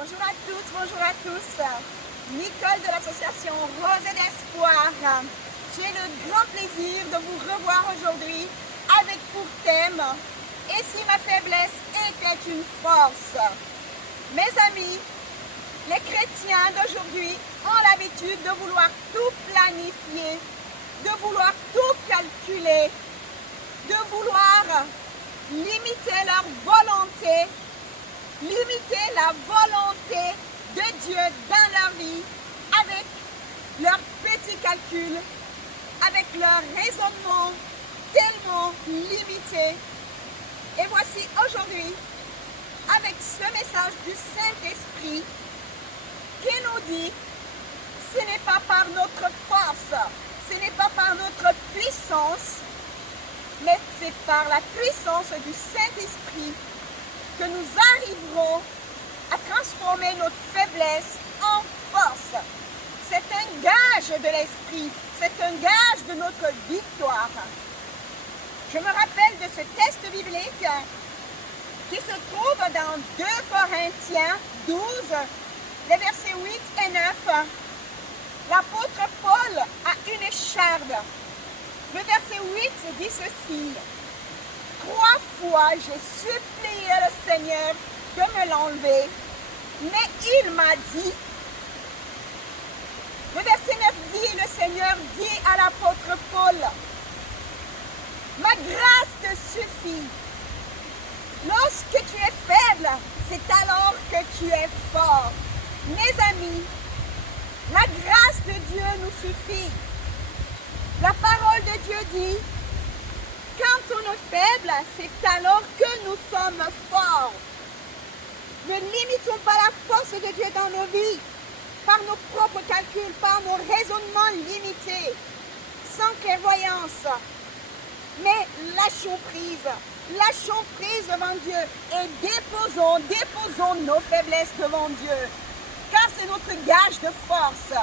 Bonjour à toutes, bonjour à tous. Nicole de l'association Rose et d'Espoir. J'ai le grand plaisir de vous revoir aujourd'hui avec pour thème « Et si ma faiblesse était une force ?» Mes amis, les chrétiens d'aujourd'hui ont l'habitude de vouloir tout planifier, de vouloir tout calculer, de vouloir limiter leur volonté, limiter la volonté de Dieu dans leur vie avec leurs petits calculs, avec leur raisonnement tellement limité. Et voici aujourd'hui, avec ce message du Saint-Esprit qui nous dit, ce n'est pas par notre force, ce n'est pas par notre puissance, mais c'est par la puissance du Saint-Esprit que nous arriverons à transformer notre faiblesse en force. C'est un gage de l'Esprit, c'est un gage de notre victoire. Je me rappelle de ce texte biblique qui se trouve dans 2 Corinthiens 12, les versets 8 et 9. L'apôtre Paul a une écharde. Le verset 8 dit ceci. 3 fois j'ai supplié le Seigneur de me l'enlever, mais il m'a dit. Le verset 9 dit, le Seigneur dit à l'apôtre Paul, ma grâce te suffit. Lorsque tu es faible, c'est alors que tu es fort. Mes amis, la grâce de Dieu nous suffit. La parole de Dieu dit, quand on est faible, c'est alors que nous sommes forts. Ne limitons pas la force de Dieu dans nos vies par nos propres calculs, par nos raisonnements limités, sans clairvoyance. Mais lâchons prise devant Dieu et déposons nos faiblesses devant Dieu, car c'est notre gage de force.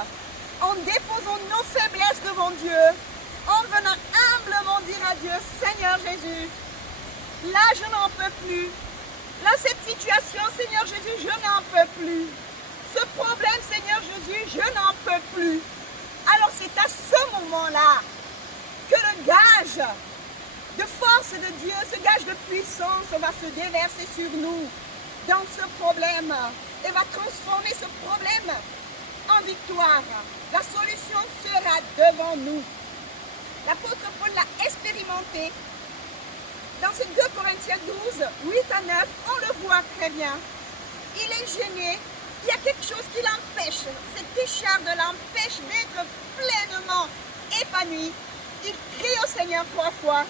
En déposant nos faiblesses devant Dieu, en venant humblement dire à Dieu, Seigneur Jésus, là je n'en peux plus. Là cette situation, Seigneur Jésus, je n'en peux plus. Ce problème, Seigneur Jésus, je n'en peux plus. Alors c'est à ce moment-là que le gage de force de Dieu, ce gage de puissance va se déverser sur nous dans ce problème et va transformer ce problème en victoire. La solution sera devant nous. L'apôtre Paul l'a expérimenté. Dans ce 2 Corinthiens 12, 8 à 9, on le voit très bien. Il est gêné. Il y a quelque chose qui l'empêche. Cette écharpe l'empêche d'être pleinement épanoui. Il crie au Seigneur 3 fois.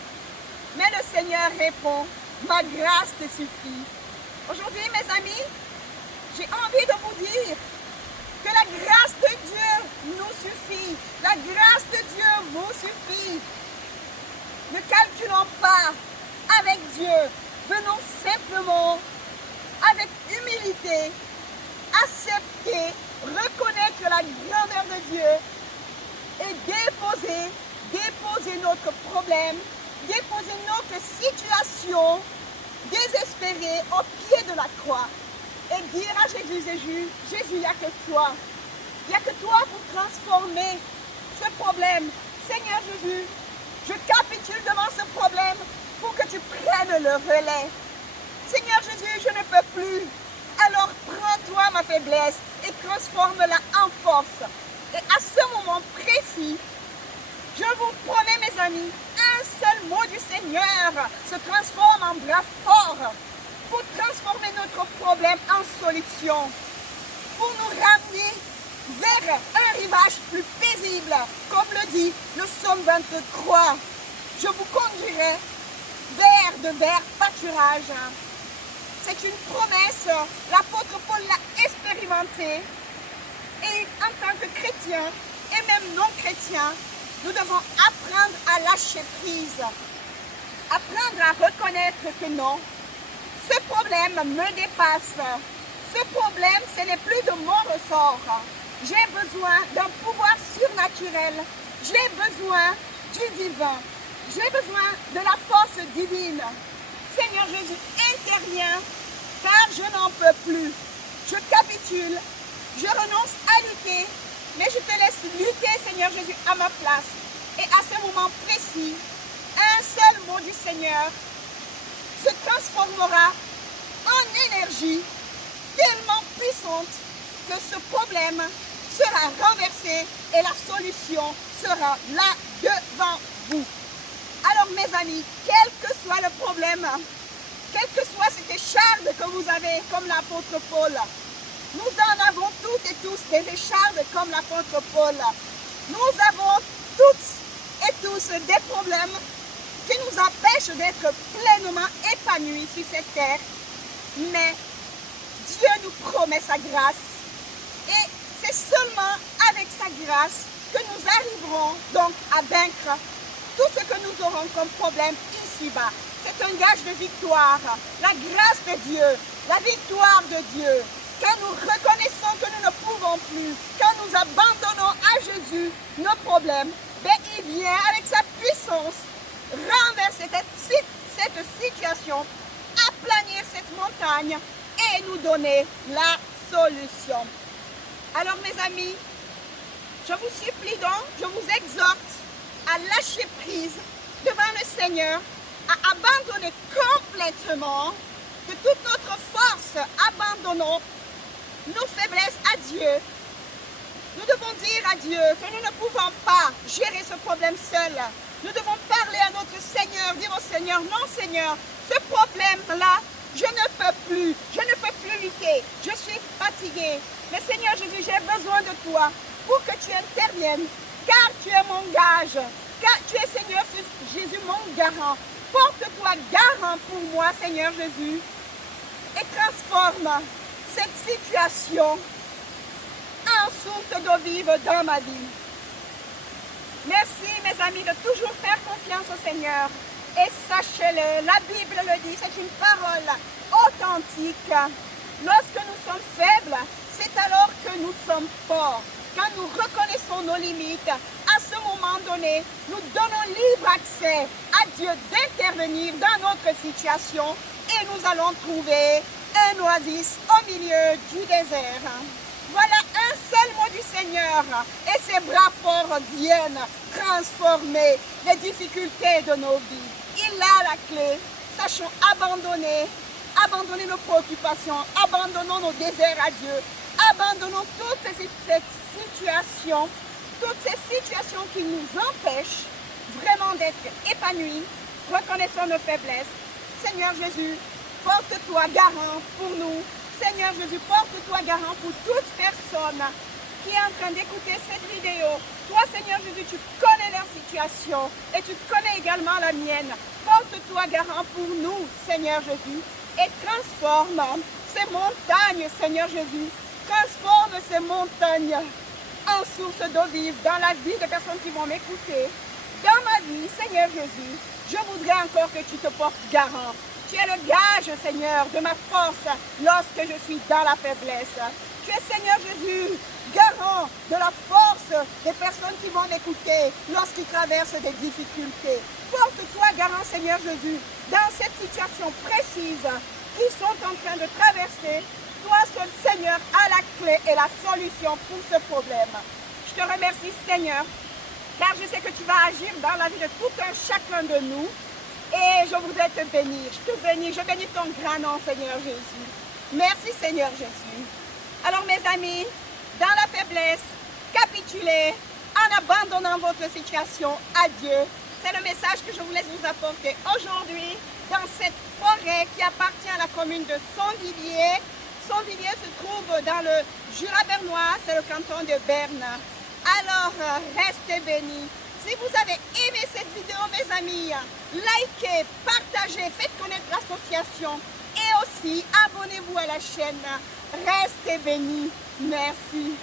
Mais le Seigneur répond, ma grâce te suffit. Aujourd'hui, mes amis, j'ai envie de vous dire que la grâce de Dieu nous suffit. La grâce de Dieu vous suffit. Ne calculons pas avec Dieu. Venons simplement avec humilité, accepter, reconnaître la grandeur de Dieu et déposer notre problème, déposer notre situation désespérée au pied de la croix. Et dire à Jésus, Jésus, il n'y a que toi. Il n'y a que toi pour transformer ce problème. Seigneur Jésus, je capitule devant ce problème pour que tu prennes le relais. Seigneur Jésus, je ne peux plus. Alors prends-toi ma faiblesse et transforme-la en force. Et à ce moment précis, je vous promets mes amis, un seul mot du Seigneur se transforme en bras fort pour transformer notre problème en solution, pour nous ramener vers un rivage plus paisible, comme le dit le psaume 23. Je vous conduirai vers de verts pâturages. C'est une promesse, l'apôtre Paul l'a expérimenté. Et en tant que chrétien, et même non chrétien, nous devons apprendre à lâcher prise, apprendre à reconnaître que non, ce problème me dépasse. Ce problème, ce n'est plus de mon ressort. J'ai besoin d'un pouvoir surnaturel. J'ai besoin du divin. J'ai besoin de la force divine. Seigneur Jésus, interviens, car je n'en peux plus. Je capitule capitule, je renonce à lutter, mais je te laisse lutter, Seigneur Jésus, à ma place. Et à ce moment précis, un seul mot du Seigneur se transformera en énergie tellement puissante que ce problème sera renversé et la solution sera là devant vous. Alors mes amis, quel que soit le problème, quelle que soit cette écharde que vous avez comme l'apôtre Paul, nous en avons toutes et tous des échardes comme l'apôtre Paul. Nous avons toutes et tous des problèmes qui nous empêchent d'être pleinement épanouis sur cette terre. Mais Dieu nous promet sa grâce. Et c'est seulement avec sa grâce que nous arriverons donc à vaincre tout ce que nous aurons comme problème ici-bas. C'est un gage de victoire. La grâce de Dieu, la victoire de Dieu. Quand nous reconnaissons que nous ne pouvons plus, quand nous abandonnons à Jésus nos problèmes, ben il vient avec sa puissance renverser cette situation, aplanir cette montagne et nous donner la solution. Alors mes amis, je vous supplie donc, je vous exhorte à lâcher prise devant le Seigneur, à abandonner complètement de toute notre force, abandonnons nos faiblesses à Dieu. Nous devons dire à Dieu que nous ne pouvons pas gérer ce problème seul. Nous devons parler à notre Seigneur, dire au Seigneur, non Seigneur, ce problème-là, je ne peux plus lutter, je suis fatigué. Mais Seigneur Jésus, j'ai besoin de toi pour que tu interviennes, car tu es mon gage, car tu es Seigneur Jésus mon garant. Porte-toi garant pour moi, Seigneur Jésus, et transforme cette situation en source d'eau vive dans ma vie. Merci mes amis de toujours faire confiance au Seigneur. Et sachez-le, la Bible le dit, c'est une parole authentique. Lorsque nous sommes faibles, c'est alors que nous sommes forts. Quand nous reconnaissons nos limites, à ce moment donné, nous donnons libre accès à Dieu d'intervenir dans notre situation et nous allons trouver un oasis au milieu du désert. Voilà un seul mot du Seigneur et ses bras forts viennent transformer les difficultés de nos vies. Il a la clé. Sachons abandonner nos préoccupations, abandonnons nos désirs à Dieu, abandonnons toutes ces situations qui nous empêchent vraiment d'être épanouis, reconnaissons nos faiblesses. Seigneur Jésus, porte-toi garant pour nous. Seigneur Jésus, porte-toi garant pour toute personne qui est en train d'écouter cette vidéo. Toi, Seigneur Jésus, tu connais leur situation et tu connais également la mienne. Porte-toi garant pour nous, Seigneur Jésus, et transforme ces montagnes, Seigneur Jésus. Transforme ces montagnes en source d'eau vive dans la vie des personnes qui vont m'écouter. Dans ma vie, Seigneur Jésus, je voudrais encore que tu te portes garant. Tu es le gage, Seigneur, de ma force lorsque je suis dans la faiblesse. Tu es, Seigneur Jésus, garant de la force des personnes qui vont m'écouter lorsqu'ils traversent des difficultés. Porte-toi garant, Seigneur Jésus, dans cette situation précise qu'ils sont en train de traverser. Toi seul, Seigneur, a la clé et la solution pour ce problème. Je te remercie, Seigneur, car je sais que tu vas agir dans la vie de tout un chacun de nous. Et je voudrais te bénir. Je te bénis, je bénis ton grand nom, Seigneur Jésus. Merci, Seigneur Jésus. Alors, mes amis, dans la faiblesse, capitulez en abandonnant votre situation à Dieu. C'est le message que je voulais vous apporter aujourd'hui dans cette forêt qui appartient à la commune de Sonvilliers. Sonvilliers se trouve dans le Jura bernois, c'est le canton de Berne. Alors, restez bénis. Si vous avez aimé cette vidéo, mes amis, likez, partagez, faites connaître l'association et aussi abonnez-vous à la chaîne. Restez bénis. Merci.